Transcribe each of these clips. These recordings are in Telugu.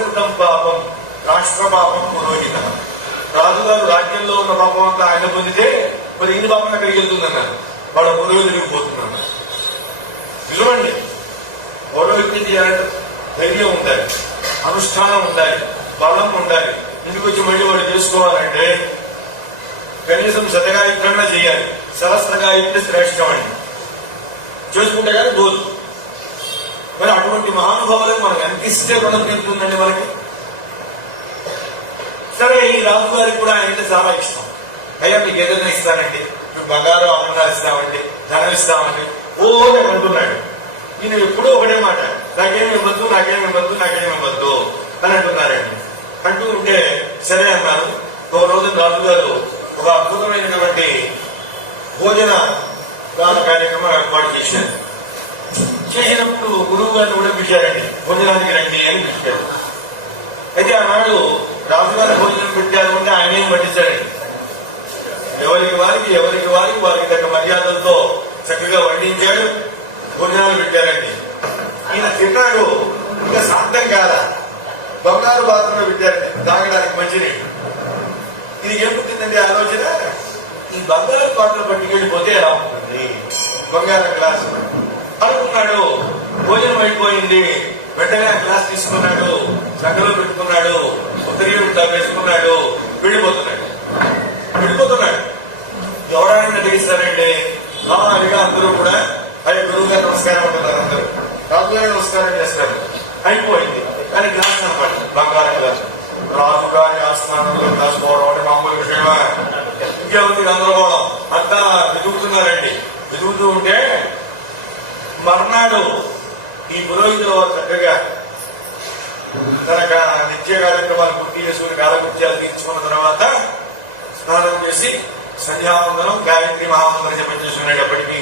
రాష్ట్రకృతం పాపం రాష్ట్ర పాపం పురోహిత. రాజుగారు రాజ్యంలో ఉన్న పాపం అంతా ఆయన పొందితే మరి ఇన్ని పాపం ఎక్కడికి వెళ్తుందన్నారు. వాళ్ళ పురోహితుడికి పోతున్నాను. నిజమండి, పౌరోహిత్యం చేయాలంటే ధైర్యం ఉండాలి, అనుష్ఠానం ఉండాలి, బలం ఉండాలి. ఇంటికి వచ్చి మళ్ళీ వాడు చేసుకోవాలంటే కనీసం శతగాయత్రంగా చేయాలి. సహస్రగాయత్రి శ్రేష్టమండి, చేసుకుంటే కానీ పోదు. మరి అటువంటి మహానుభావులకు మనం ఎంత ఇస్తే రుణం తీరుతుందండి మనకి. సరే, ఈ రాజుగారికి కూడా ఆయన చాలా ఇష్టం. అయ్యా మీకు ఏదైనా ఇస్తానండి, మీకు బంగారు ఆభరణాలు ఇస్తామండి, ధనం ఇస్తామండి ఓ అంటున్నాడు. ఈయన ఎప్పుడూ ఒకటే మాట, నాకేమి ఇవ్వద్దు, నాకేమి ఇవ్వద్దు, నాకేమి ఇవ్వద్దు అని అంటున్నారండి. అంటూ ఉంటే సరే అన్నారు. ఒక రోజు రాజుగారు ఒక అద్భుతమైనటువంటి భోజన కార్యక్రమం ఏర్పాటు చేశారు. చేసినప్పుడు గురువు గారిని కూడా పిలిచారండి, భోజనానికి రండి అని పిలిచారు. అయితే ఆనాడు రాజుగారి భోజనం పెట్టారు అంటే ఆయన ఏం పట్టించారండి. ఎవరికి వారికి తగ్గ మర్యాదలతో చక్కగా వడ్డించాడు, భోజనాలు పెట్టారండి. ఈయన తిన్నాడు, ఇంకా సార్థం కాదా, బంగారు పాత్రలో పెట్టారండి తాగడానికి మంచినీళ్ళు. ఇది ఏం పుట్టిందండి ఆలోచన, ఈ బంగారు పాత్ర పట్టుకెళ్ళిపోతే ఎలా ఉంటుంది, బంగారు గ్లాస్ అనుకున్నాడు. భోజనం అయిపోయింది, వెంటనే ఆ గ్లాస్ తీసుకున్నాడు, సంగలో పెట్టుకున్నాడు, ఉత్తరీయం వేసుకున్నాడు, వెళ్ళిపోతున్నాడు. ఎవరైనా తెలిస్తారండి నాలుగా అందరూ కూడా అయ్యే గురువు గారు నమస్కారం అంటున్నారు, అందరూ రాజుగారి నమస్కారం చేస్తారు. అయిపోయింది, కానీ గ్లాస్ కనపడింది, బంగారం గ్లాస్. రాజుగారి ఆస్థానంలో దాచుకోవడం అంటే మామూలు విషయమా? ఇంకేముంది గందరగోళం, అంతా వెతుకుతున్నారండి. వెతుకుతూ ఉంటే మర్నాడు ఈ పురోహితులు చక్కగా తన నిత్య కార్యక్రమాలు పూర్తి చేసుకుని కాలకృత్యాలు తీర్చుకున్న తర్వాత స్నానం చేసి సంధ్యావందనం గాయత్రి మహామంత్రం జపం చేసుకునేటప్పటికీ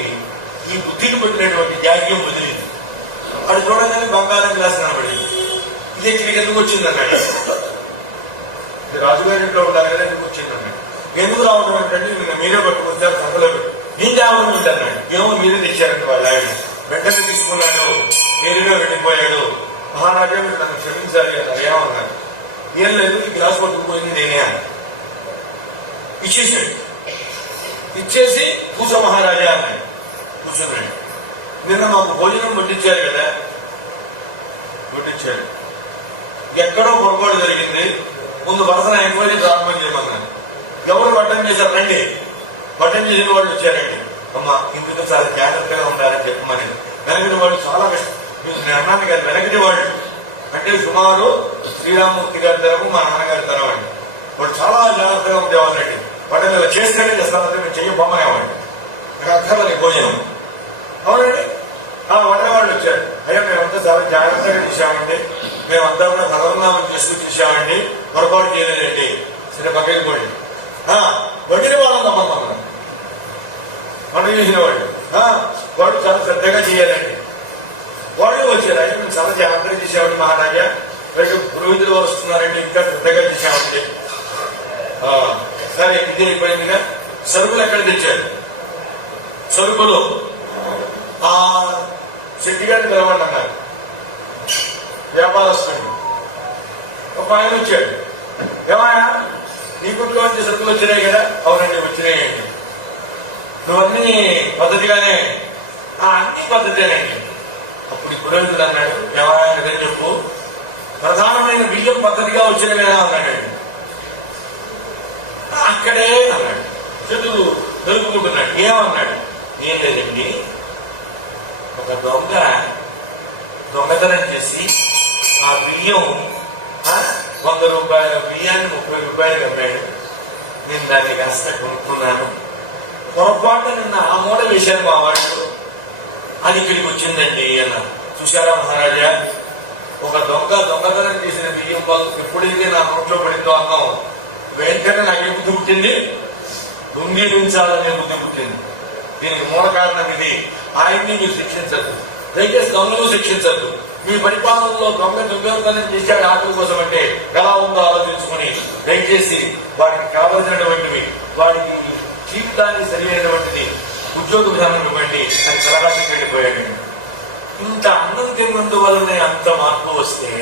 ఈ బుద్ధికి పెట్టినటువంటి జాగ్యం వదిలింది. అది చూడగానే బంగారం గ్లాస్ కనబడింది. ఇది ఇక్కడికి ఎందుకు వచ్చిందన్నాడు. రాజుగారి ఇంట్లో ఉండాలి కదా, ఎందుకు వచ్చిందన్నాడు. ఎందుకు రావడం ఏంటంటే మీరే పట్టుకొచ్చారు సంతలో నేను రావడం ఏంటన్నాడు. ఏమో మీరే తెచ్చారండి వాళ్ళు. ఆయన వెంటనే తీసుకున్నాడు, నేరుగా వెళ్ళిపోయాడు. మహారాజా మీరు నన్ను క్షమించాలి అని ఏమన్నాడు. ఏం లేదు, ఈ గ్లాస్ పట్టుకుపోయింది నేనే అని ఇచ్చేసాడు. ఇచ్చేసి కూస మహారాజా అన్నాడు. కూర్చున్నాడు. నిన్న మాకు భోజనం వడ్డించారు కదా, వడ్డించాడు. ఎక్కడో పొరపాటు జరిగింది, ముందు వరుసన ఎంక్వైరీ ప్రారంభం చేయమన్నాను. ఎవరు వడ్డం చేశారు రండి. వడ్డం చేసిన వాళ్ళు వచ్చారండి. అమ్మ ఇందుకు చాలా జాగ్రత్తగా ఉండాలని చెప్పమని. వెనకటి వాళ్ళు చాలా కష్టం. అన్నాను గారు వెనకటి వాళ్ళు అంటే సుమారు శ్రీరామూర్తి గారి తరపు మా నాన్నగారి తరం అండి. వాళ్ళు చాలా జాగ్రత్తగా ఉండేవాళ్ళండి. వాటిని ఇలా చేస్తేనే చేస్తానంటే మేము చెయ్యబొమ్మనేవాడిని. నాకు అర్థాలు భోజనం అవునండి. ఆ వండే వాళ్ళు వచ్చారు. అయ్యా మేమంతా చాలా జాగ్రత్తగా తీసామండి, మేమంతా కూడా భగవన్నామం చేస్తూ తీసామండి, పొరపాటు చేయలేదండి. సరే పక్కకి పోండి. వండిన వాళ్ళని తప్పమన్నాను. వంట చేసిన వాళ్ళు వాడు చాలా శ్రద్ధగా చేయాలండి. వాళ్ళు వచ్చారు. అయితే మేము చాలా జాగ్రత్తగా చేసామండి మహారాజా, రేపు పురోహితులు వస్తున్నారండి, ఇంకా శ్రద్ధగా చేసామండి. సరే ఇది అయిపోయిందిగా. సరుకులు ఎక్కడ తెచ్చారు? సరుకులు ఆ శెట్టి గారిని తెలవండి అన్నారు. వ్యాపారస్తుడు ఒక ఆయన వచ్చాడు. ఏమయ్యా నీ గుట్లో వచ్చే సరుకులు వచ్చినాయి కదా? అవునండి వచ్చినాయండి. నువ్వన్నీ పద్ధతిగానే? అన్ని పద్ధతేనండి. అప్పుడు పురోహితుడు అన్నాడు, ఏమైనా చెప్పు, ప్రధానమైన బియ్యం పద్ధతిగా వచ్చినవేనా అన్నాడండి. అక్కడే అన్నాడు. చేతులు దొరుకుకుంటున్నాడు. ఏమన్నాడు? ఏం లేదండి, ఒక దొంగతనం చేసి ఆ బియ్యం 100 రూపాయల బియ్యాన్ని 30 రూపాయలు అమ్మాడు. నేను దాన్ని కాస్త కొనుక్కున్నాను. పొరపాటు నిన్న ఆ మూడ వేశాను మా వాళ్ళు, అది ఇక్కడికి వచ్చిందండి అన్నారు. చూశారా మహారాజా, ఒక దొంగతనం చేసిన బియ్యం ఎప్పుడైతే నా నోట్లో పడిందో అన్నాం, వెంటనే నాకే బుద్ధి పుట్టింది, దొంగిలించాలనే బుద్ధి పుట్టింది. దీనికి మూల కారణం ఇది. ఆయన్ని మీరు శిక్షించద్దు, దయచేసి దొంగలు శిక్షించద్దు. మీ పరిపాలనలో దొంగతనం చేశాడు ఆటల కోసం అంటే ఎలా ఉందో ఆలోచించుకుని దయచేసి వాడికి కావలసినటువంటివి, వాడికి జీవితానికి సరి అయినటువంటిది ఉద్యోగ విధానం ఇవ్వండి అని సలహా చెప్పి వెళ్ళిపోయాడు. ఇంత అన్నం తిన్నందువల్లనే అంత మార్పు వస్తే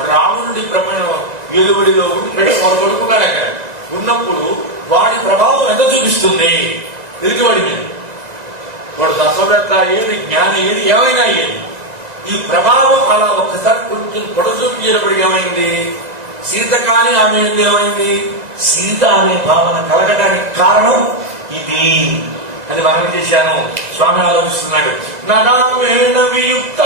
రావణుడి ప్రమాణం వెలువడిలో ఉంటే వాడు పడుకున్నాడు అక్కడ ఉన్నప్పుడు వాడి ప్రభావం ఎంత చూపిస్తుంది ఎదుటివాడి మీద. వాడు తత్వవేత్త ఏది, జ్ఞాని ఏది, ఏమైనా ఏది, ఈ ప్రభావం అలా ఒకసారి కొంచెం పొడచూపించేటప్పుడు ఏమైంది? సీత కాని ఆమె ఏమైంది? సీత అనే భావన కలగడానికి కారణం ఇది అది మనం చేశాను. స్వామి ఆలోచిస్తున్నాడు. ననామేణ వియుక్త